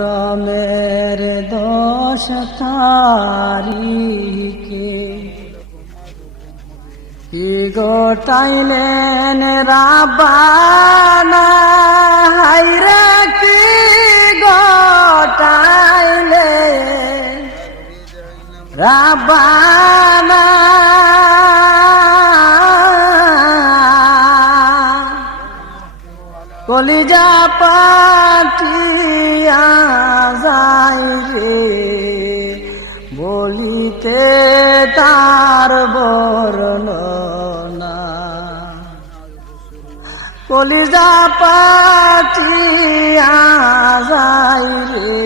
মহরমের দশ তারিখে কি গোটাইলেন রাবানা হাইরা কি গোটাইলেন রাবানা কলিজা পাটিয়া যাই রে বলিতে তার বর্ণনা। কলিজা পাটিয়া যাই রে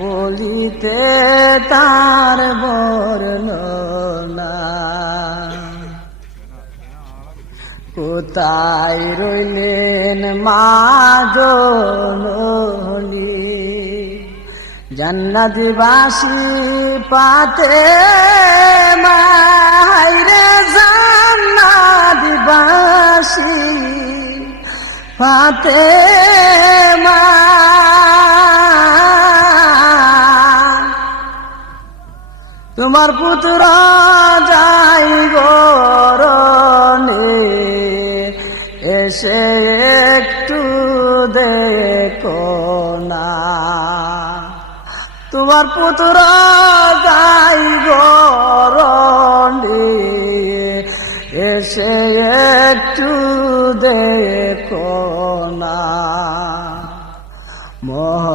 বলিতে তার বর্ণনা। কোথায় রইলেন মা জননী? জান্নাতিবাসী পাতে মাইরে জান্নাতিবাসী পাতে মা। তোমার পুত্র যাই গরনে সে একটু দেখো না। তোমার পুত্র যাই গরণে এসে একটু দেখো না। মহ